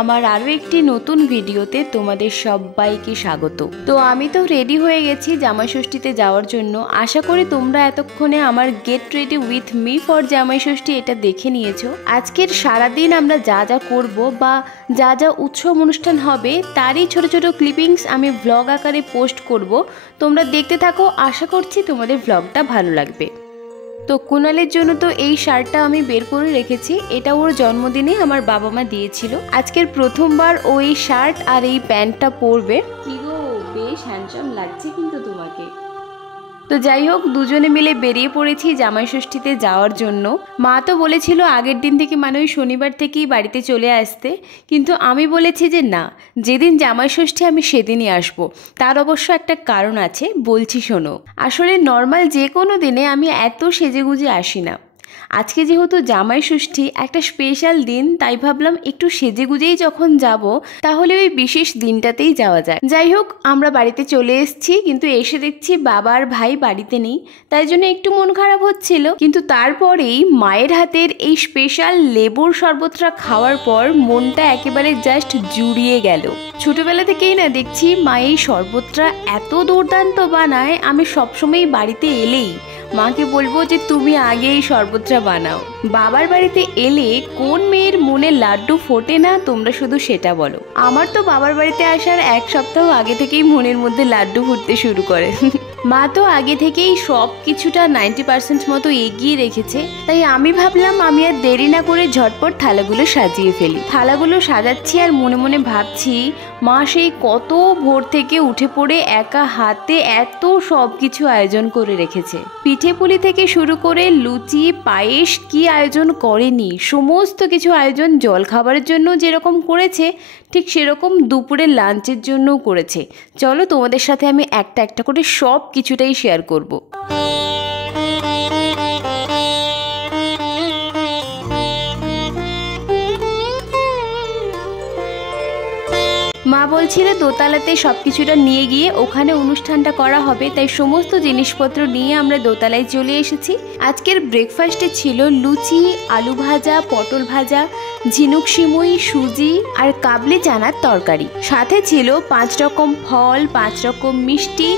আমার আরও একটি নতুন ভিডিওতে তোমাদের সবাইকে স্বাগত। তো আমি তো রেডি হয়ে গেছি জামাই ষষ্ঠীতে যাওয়ার জন্য। আশা করি তোমরা এতক্ষণে আমার get ready with me for জামাই ষষ্ঠী এটা দেখে নিয়েছো। আজকের সারাদিন আমরা যা যা করব বা যা যা উৎসব অনুষ্ঠান হবে তারই ছোট ছোট ক্লিপিংস আমি ভ্লগ আকারে পোস্ট করব। তোমরা দেখতে থাকো, আশা করছি তোমাদের ভ্লগটা ভালো লাগবে। তো কুনালের জন্য তো এই শার্টটা আমি বের করে রেখেছি, এটা ওর জন্মদিনে আমার বাবা মা দিয়েছিল। আজকের প্রথমবার ও এই শার্ট আর এই প্যান্টটা পরবে। কি গো, বেশ হ্যান্ডসাম লাগছে কিন্তু তোমাকে। তো যাই হোক, দুজনে মিলে বেরিয়ে পড়েছি জামাই ষষ্ঠীতে যাওয়ার জন্য। মা তো বলেছিল আগের দিন থেকে মানে ওই শনিবার থেকেই বাড়িতে চলে আসতে, কিন্তু আমি বলেছি যে না, যেদিন জামাই ষষ্ঠী আমি সেদিনই আসবো। তার অবশ্য একটা কারণ আছে, বলছি শোনো। আসলে নর্মাল যে কোনো দিনে আমি এত সেজেগুজে আসি না। আজকে যেহেতু জামাই ষষ্ঠী একটা স্পেশাল দিন, তাই ভাবলাম একটু সেজেগুজেই যখন যাব তাহলে ওই বিশেষ দিনটাতেই যাওয়া যায়। যাই হোক, আমরা বাড়িতে চলে এসেছি, কিন্তু এসে দেখছি বাবা আর ভাই বাড়িতে নেই, তাই জন্য একটু মন খারাপ হচ্ছিল। কিন্তু তারপরেই মায়ের হাতের এই স্পেশাল লেবুর শরবতটা খাওয়ার পর মনটা একেবারে জাস্ট জুড়িয়ে গেল। ছোটবেলা থেকেই না দেখছি মা এই শরবতটা এত দুর্দান্ত বানায়, আমি সবসময় বাড়িতে এলেই মাকে বলবো যে তুমি আগে এই শরবতটা বানাও। বাবার বাড়িতে এলে কোন মেয়ের মনে লাড্ডু ফোটে না, তোমরা শুধু সেটা বলো। আমার তো বাবার বাড়িতে আসার এক সপ্তাহ আগে থেকেই মনের মধ্যে লাড্ডু ফুটতে শুরু করে। মা তো আগে থেকেই সব কিছুটা 90% মতো এগিয়ে রেখেছে, তাই আমি ভাবলাম আমি আর দেরি না করে ঝটপট থালাগুলো সাজিয়ে ফেলি। থালাগুলো সাজাচ্ছি আর মনে মনে ভাবছি মা সেই কত ভোর থেকে উঠে পড়ে একা হাতে এত সব কিছু আয়োজন করে রেখেছে। পিঠে পুলি থেকে শুরু করে লুচি পায়েস কি আয়োজন করেনি, সমস্ত কিছু আয়োজন জলখাবারের জন্য যেরকম করেছে ঠিক সেরকম দুপুরের লাঞ্চের জন্যও করেছে। চলো তোমাদের সাথে আমি একটা একটা করে সব কিছুটাই শেয়ার করব। মা বলছিল দোতলাতে সব কিছুটা নিয়ে গিয়ে ওখানে অনুষ্ঠানটা করা হবে, তাই সমস্ত জিনিসপত্র নিয়ে আমরা দোতলায় চলে এসেছি। আজকের ব্রেকফাস্টে ছিল লুচি, আলু ভাজা, পটল ভাজা, ঝিনুক সিমুই, সুজি আর কাবলি চানার তরকারি। সাথে ছিল 5 রকম ফল, 5 রকম মিষ্টি,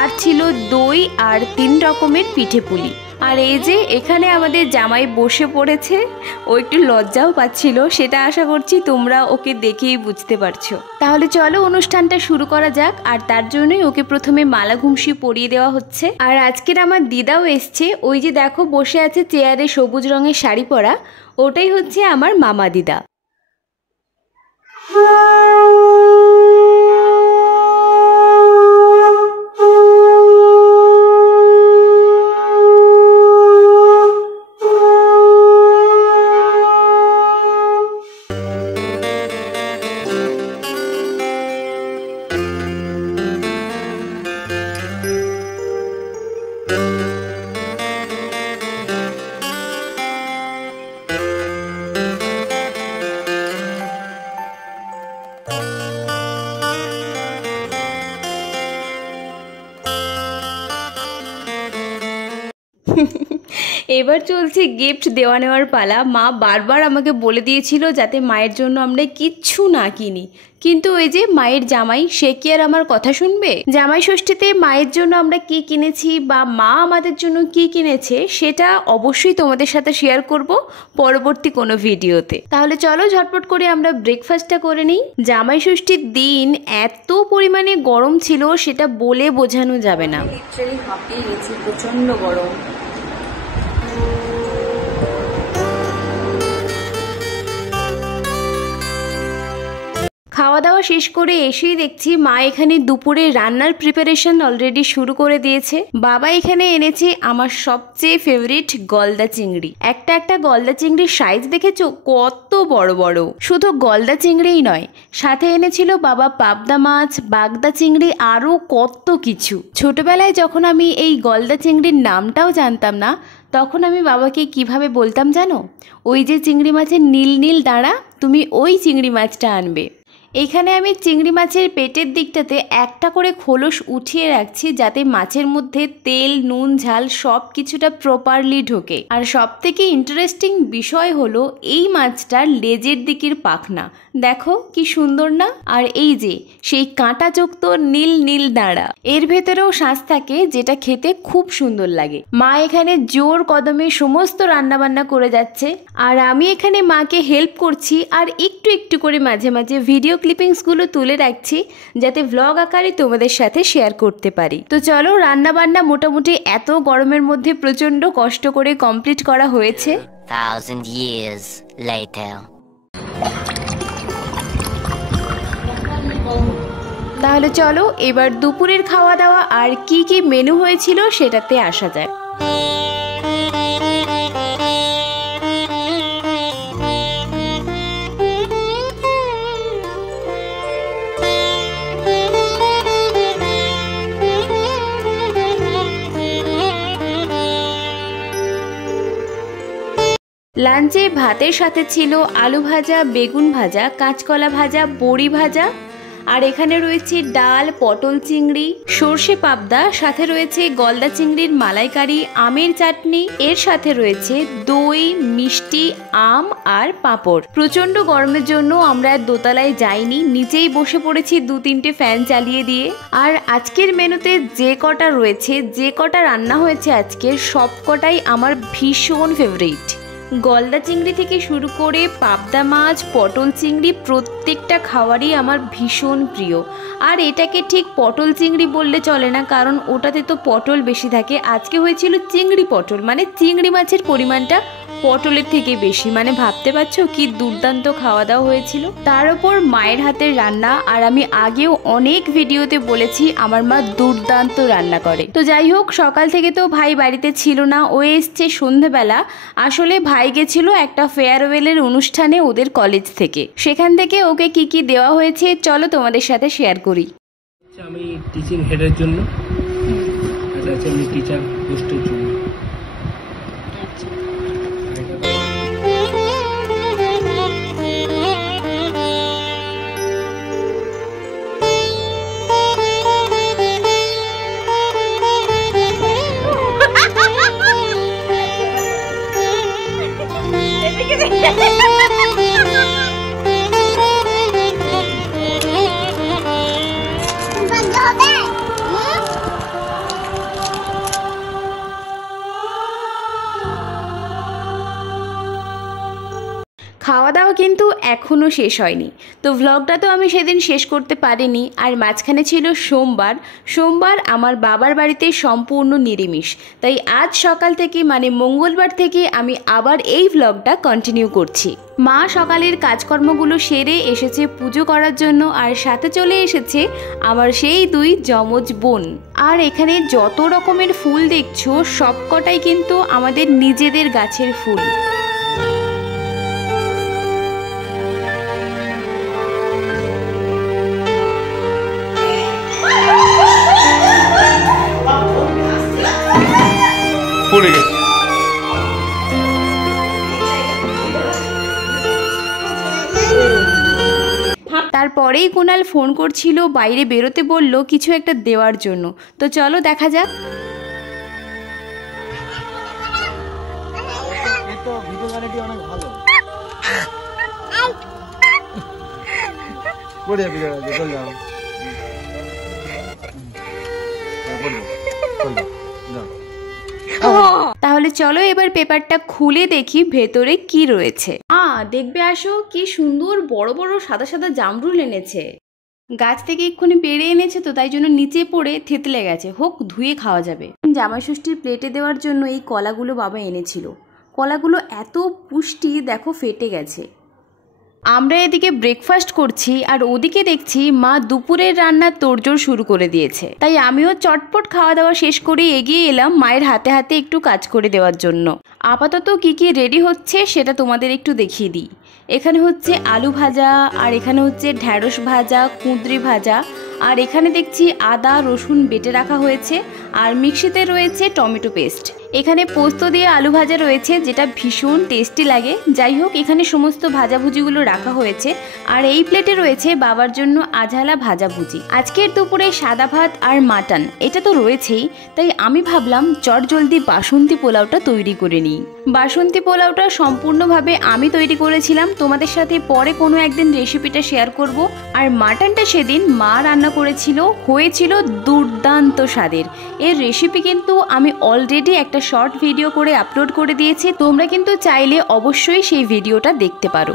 আর ছিল দই আর 3 রকমের পিঠে পুলি। আর এই যে এখানে আমাদের জামাই বসে পড়েছে, ও একটু লজ্জাও পাচ্ছিল, সেটা আশা করছি তোমরা ওকে দেখেই বুঝতে পারছো। তাহলে চলো অনুষ্ঠানটা শুরু করা যাক। আর তার জন্যই ওকে প্রথমে মালা ঘুমসি পরিয়ে দেওয়া হচ্ছে। আর আজকের আমার দিদাও এসছে, ওই যে দেখো বসে আছে চেয়ারে সবুজ রঙের শাড়ি পরা, ওটাই হচ্ছে আমার মামা দিদা। এবার চলছে গিফট দেওয়া নেওয়ার পালা। মা বারবার আমাকে বলে দিয়েছিল যাতে মায়ের জন্য আমরা কিচ্ছু না কিনি, কিন্তু ওই যে মায়ের জামাই, সে কি আর আমার কথা শুনবে? জামাই ষষ্ঠীতে মায়ের জন্য আমরা কি কিনেছি বা মা আমাদের জন্য কি কিনেছে সেটা অবশ্যই তোমাদের সাথে শেয়ার করব পরবর্তী কোনো ভিডিওতে। তাহলে চলো ঝটপট করে আমরা ব্রেকফাস্টটা করে নিই। জামাই ষষ্ঠীর দিন এত পরিমাণে গরম ছিল সেটা বলে বোঝানো যাবে না। লিটারালি হাঁপিয়ে গেছি, প্রচন্ড গরম। খাওয়া দাওয়া শেষ করে এসেই দেখছি মা এখানে দুপুরে রান্নার প্রিপারেশন অলরেডি শুরু করে দিয়েছে। বাবা এখানে এনেছে আমার সবচেয়ে ফেভারিট গলদা চিংড়ি। একটা একটা গলদা চিংড়ির সাইজ দেখেছো কত বড় বড়। শুধু গলদা চিংড়িই নয়, সাথে এনেছিল বাবা পাবদা মাছ, বাগদা চিংড়ি, আরও কত কিছু। ছোটবেলায় যখন আমি এই গলদা চিংড়ির নামটাও জানতাম না, তখন আমি বাবাকে কিভাবে বলতাম জানো? ওই যে চিংড়ি মাছের নীল নীল দাঁড়া, তুমি ওই চিংড়ি মাছটা আনবে। এখানে আমি চিংড়ি মাছের পেটের দিকটাতে একটা করে খোলস উঠিয়ে রাখছি, যাতে মাছের মধ্যে তেল নুন ঝাল সব কিছুটা প্রপারলি ঢোকে। আর সব থেকে ইন্টারেস্টিং বিষয় হলো এই মাছটার লেজের দিকের পাখনা দেখো কি সুন্দর না। আর এই যে সেই কাঁটাযুক্ত নীল নীল দাঁড়া, এর ভেতরেও শাঁস থাকে, যেটা খেতে খুব সুন্দর লাগে। মা এখানে জোর কদমে সমস্ত রান্না বান্না করে যাচ্ছে, আর আমি এখানে মাকে হেল্প করছি, আর একটু একটু করে মাঝে মাঝে ভিডিও ক্লিপিংসগুলো তুলে রাখছি, যাতে ভ্লগ আকারে তোমাদের সাথে শেয়ার করতে পারি। তো চলো, রান্না বান্না মোটামুটি এত গরমের মধ্যে প্রচন্ড কষ্ট করে কমপ্লিট করা হয়েছে। 1000 years later. তাহলে চলো এবার দুপুরের খাওয়া দাওয়া আর কি কি মেনু হয়েছিল সেটাতে আসা যায়। লাঞ্চে ভাতের সাথে ছিল আলু ভাজা, বেগুন ভাজা, কাঁচকলা ভাজা, বড়ি ভাজা, আর এখানে রয়েছে ডাল, পটল চিংড়ি, সর্ষে পাবদা, সাথে রয়েছে গলদা চিংড়ির মালাইকারি, আমের চাটনি, এর সাথে রয়েছে দই, মিষ্টি, আম আর পাঁপড়। প্রচন্ড গরমের জন্য আমরা দোতলায় যাইনি, নিচেই বসে পড়েছি 2-3টে ফ্যান চালিয়ে দিয়ে। আর আজকের মেনুতে যে কটা রয়েছে, যে কটা রান্না হয়েছে আজকের, সব কটাই আমার ভীষণ ফেভারিট। গলদা চিংড়ি থেকে শুরু করে পাবদা মাছ, পটল চিংড়ি, প্রত্যেকটা খাবারই আমার ভীষণ প্রিয়। আর এটাকে ঠিক পটল চিংড়ি বললে চলে না, কারণ ওটাতে তো পটল বেশি থাকে। আজকে হয়েছিল চিংড়ি পটল, মানে চিংড়ি মাছের পরিমাণটা পটলের থেকে বেশি। মানে ভাবতে পারছো কি দুর্দান্ত খাওয়া দাওয়া হয়েছিল। তার উপর মায়ের হাতের রান্না, আর আমি আগেও অনেক ভিডিওতে বলেছি আমার মা দুর্দান্ত রান্না করে। তো যাই হোক, সকাল থেকে তো ভাই বাড়িতে ছিল না, ও এসছে সন্ধ্যেবেলা। আসলে ভাই গেছিল একটা ফেয়ারওয়েলের অনুষ্ঠানে ওদের কলেজ থেকে, সেখান থেকে ওকে কি কি দেওয়া হয়েছে চলো তোমাদের সাথে শেয়ার করি। আমি টিচিং হেডের জন্য, এটা হচ্ছে আমি টিচার পোস্টের জন্য। খাওয়া দাওয়া কিন্তু এখনও শেষ হয়নি, তো ভ্লগটা তো আমি সেদিন শেষ করতে পারিনি। আর মাঝখানে ছিল সোমবার আমার বাবার বাড়িতে সম্পূর্ণ নিরামিষ, তাই আজ সকাল থেকে মানে মঙ্গলবার থেকে আমি আবার এই ভ্লগটা কন্টিনিউ করছি। মা সকালের কাজকর্মগুলো সেরে এসেছে পুজো করার জন্য, আর সাথে চলে এসেছে আমার সেই 2 যমজ বোন। আর এখানে যত রকমের ফুল দেখছো সবকটাই কিন্তু আমাদের নিজেদের গাছের ফুল। তারপরেই কুনাল ফোন করছিল, বাইরে বেরোতে বলল কিছু একটা দেওয়ার জন্য। তো চলো দেখা যাক। তাহলে চলো এবার পেপারটা খুলে দেখি ভেতরে কি রয়েছে। দেখবে আসো, কি সুন্দর বড় বড় সাদা সাদা জামরুল এনেছে। গাছ থেকে এক্ষুনি পেড়ে এনেছে, তো তাই জন্য নিচে পড়ে থেতলে গেছে, হোক ধুয়ে খাওয়া যাবে। জামাই ষষ্ঠীর প্লেটে দেওয়ার জন্য এই কলাগুলো বাবা এনেছিল। কলাগুলো এত পুষ্টি, দেখো ফেটে গেছে। আমরা এদিকে ব্রেকফাস্ট করছি, আর ওদিকে দেখছি মা দুপুরের রান্নার তোড়জোড় শুরু করে দিয়েছে। তাই আমিও চটপট খাওয়া দাওয়া শেষ করে এগিয়ে এলাম মায়ের হাতে হাতে একটু কাজ করে দেওয়ার জন্য। আপাতত কি কি রেডি হচ্ছে সেটা তোমাদের একটু দেখিয়ে দিই। এখানে হচ্ছে আলু ভাজা, আর এখানে হচ্ছে ঢ্যাঁড়স ভাজা, কুঁদরি ভাজা, আর এখানে দেখছি আদা রসুন বেটে রাখা হয়েছে, আর মিক্সিতে রয়েছে টমেটো পেস্ট। এখানে পোস্ত দিয়ে আলু ভাজা রয়েছে, যেটা ভীষণ টেস্টি লাগে। যাই হোক, এখানে সমস্ত ভাজাভুজিগুলো রাখা হয়েছে। আর এই প্লেটে রয়েছে বাবার জন্য আঝালা ভাজাভুজি। আজকের দুপুরে সাদা ভাত আর মাটন এটা তো রয়েছেই, তাই আমি ভাবলাম চটজলদি বাসন্তী পোলাওটা তৈরি করে নিই। বাসন্তী পোলাওটা সম্পূর্ণভাবে আমি তৈরি করেছিলাম, তোমাদের সাথে পরে কোনো একদিন রেসিপিটা শেয়ার করব। আর মাটনটা সেদিন মা রান্না করেছিল, হয়েছিল দুর্দান্ত স্বাদের। এর রেসিপি কিন্তু আমি অলরেডি একটা শর্ট ভিডিও করে আপলোড করে দিয়েছি, তোমরা কিন্তু চাইলে অবশ্যই সেই ভিডিওটা দেখতে পারো।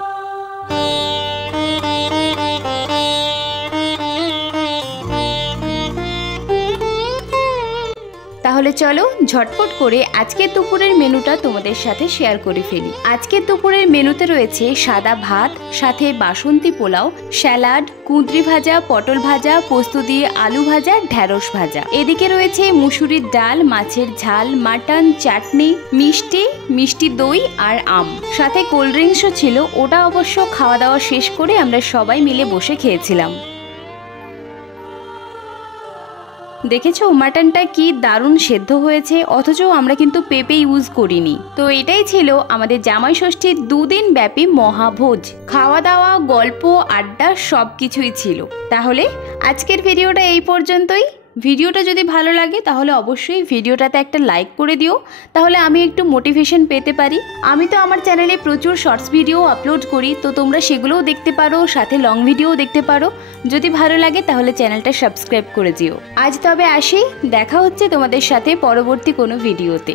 তাহলে চলো ঝটপট করে আজকের দুপুরের মেনুটা তোমাদের সাথে শেয়ার করে ফেলি। আজকের দুপুরের মেনুতে রয়েছে সাদা ভাত, সাথে বাসন্তী পোলাও, স্যালাড, কুঁদরি ভাজা, পটল ভাজা, পোস্ত দিয়ে আলু ভাজা, ঢ্যাঁড়স ভাজা। এদিকে রয়েছে মুসুরির ডাল, মাছের ঝাল, মাটন, চাটনি, মিষ্টি দই আর আম। সাথে কোল্ড ড্রিঙ্কসও ছিল, ওটা অবশ্য খাওয়া দাওয়া শেষ করে আমরা সবাই মিলে বসে খেয়েছিলাম। দেখেছো মাটনটা কি দারুণ সেদ্ধ হয়েছে, অথচ আমরা কিন্তু পেঁপে ইউজ করিনি। তো এটাই ছিল আমাদের জামাই ষষ্ঠীর 2 দিন ব্যাপী মহাভোজ। খাওয়া দাওয়া, গল্প, আড্ডা সবকিছুই ছিল। তাহলে আজকের ভিডিওটা এই পর্যন্তই। ভিডিওটা যদি ভালো লাগে তাহলে অবশ্যই ভিডিওটাতে একটা লাইক করে দিও, তাহলে আমি একটু মোটিভেশন পেতে পারি। আমি তো আমার চ্যানেলে প্রচুর শর্টস ভিডিও আপলোড করি, তো তোমরা সেগুলোও দেখতে পারো, সাথে লং ভিডিও দেখতে পারো। যদি ভালো লাগে তাহলে চ্যানেলটা সাবস্ক্রাইব করে দিও। আজ তবে আসি, দেখা হচ্ছে তোমাদের সাথে পরবর্তী কোনো ভিডিওতে।